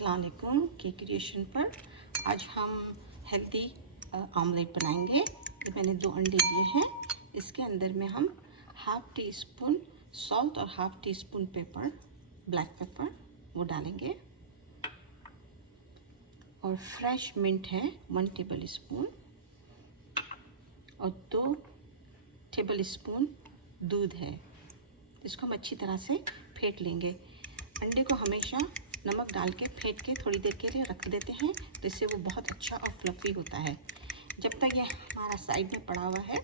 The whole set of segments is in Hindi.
अस्सलाम वालेकुम। केक क्रिएशन पर आज हम हेल्दी ऑमलेट बनाएंगे। ये मैंने 2 अंडे लिए हैं। इसके अंदर में हम हाफ़ टी स्पून सॉल्ट और half tea spoon paper, black pepper, वो डालेंगे। और फ्रेश मिंट है 1 टेबल स्पून और 2 टेबल स्पून दूध है। इसको हम अच्छी तरह से फेंट लेंगे। अंडे को हमेशा नमक डाल के फेंट के थोड़ी देर के लिए रख देते हैं, तो इससे वो बहुत अच्छा और फ्लफ़ी होता है। जब तक ये हमारा साइड में पड़ा हुआ है,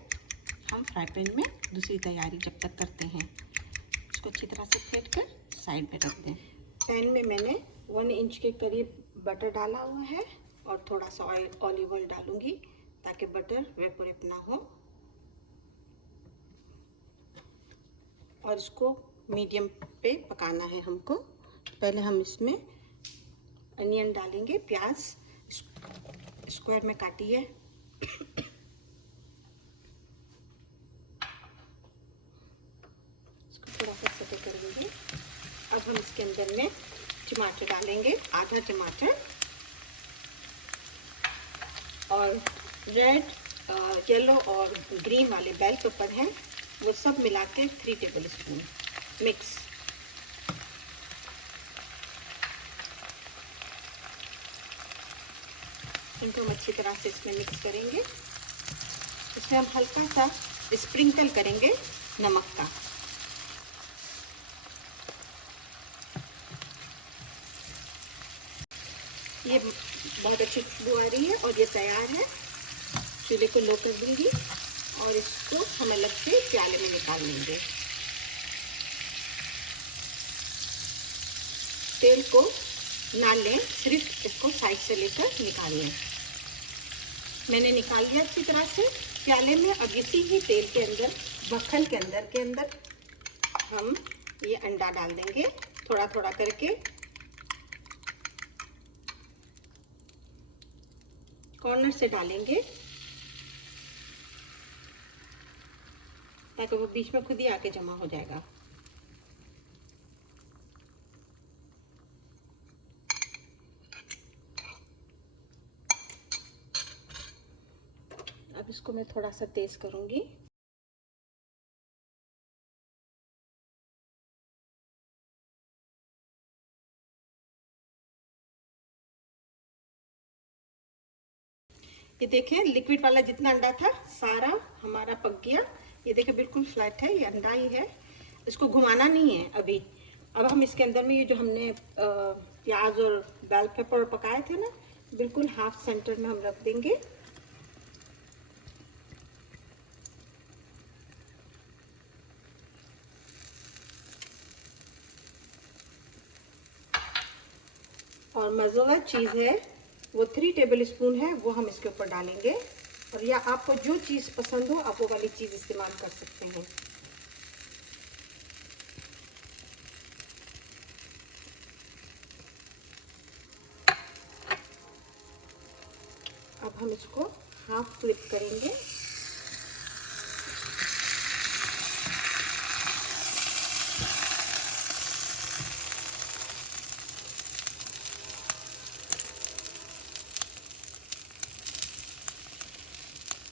हम फ्राई पैन में दूसरी तैयारी जब तक करते हैं। इसको अच्छी तरह से फेंट कर साइड में रख दें। पैन में मैंने 1 इंच के करीब बटर डाला हुआ है और थोड़ा सा ऑलिव ऑयल डालूँगी ताकि बटर वेपोरेट ना हो। और इसको मीडियम पे पकाना है हमको। पहले हम इसमें अनियन डालेंगे, प्याज स्क्वायर में काटिए। इसको थोड़ा सा सटे कर देंगे। अब हम इसके अंदर में टमाटर डालेंगे, आधा टमाटर, और रेड, येलो और ग्रीन वाले बेल पेपर हैं, वो सब मिला के 3 टेबल स्पून मिक्स। इनको हम अच्छी तरह से इसमें मिक्स करेंगे। इसमें हम हल्का सा स्प्रिंकल करेंगे नमक का। ये बहुत अच्छी खुशबू आ रही है और ये तैयार है। चूल्हे को लो कर दूंगी और इसको हम अलग से प्याले में निकाल लेंगे। तेल को ना लें, सिर्फ इसको साइड से लेकर निकाल लें। मैंने निकाल लिया अच्छी तरह से प्याले में। अब इसी ही तेल के अंदर, मक्खन के अंदर हम ये अंडा डाल देंगे, थोड़ा थोड़ा करके। कॉर्नर से डालेंगे ताकि वो बीच में खुद ही आके जमा हो जाएगा। अब इसको मैं थोड़ा सा तेज करूंगी। ये देखें, लिक्विड वाला जितना अंडा था सारा हमारा पक गया। ये देखें बिल्कुल फ्लैट है, ये अंडा ही है। इसको घुमाना नहीं है अभी। अब हम इसके अंदर में ये जो हमने प्याज और बेल पेपर पकाए थे ना, बिल्कुल हाफ सेंटर में हम रख देंगे। और मोज़रेला चीज़ है वो 3 टेबल स्पून है, वो हम इसके ऊपर डालेंगे। और या आपको जो चीज़ पसंद हो आप वो वाली चीज़ इस्तेमाल कर सकते हैं। अब हम इसको हाफ फ्लिप करेंगे।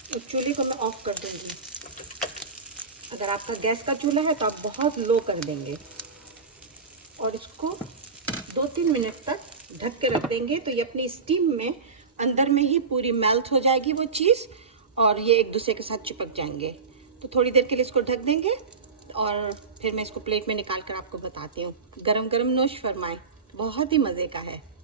तो चूल्हे को मैं ऑफ कर दूंगी। अगर आपका गैस का चूल्हा है तो आप बहुत लो कर देंगे और इसको 2-3 मिनट तक ढक के रख देंगे। तो ये अपनी स्टीम में अंदर में ही पूरी मेल्ट हो जाएगी वो चीज़, और ये एक दूसरे के साथ चिपक जाएंगे। तो थोड़ी देर के लिए इसको ढक देंगे और फिर मैं इसको प्लेट में निकाल कर आपको बताती हूँ। गरम गरम नोश फरमाएं, बहुत ही मज़े का है।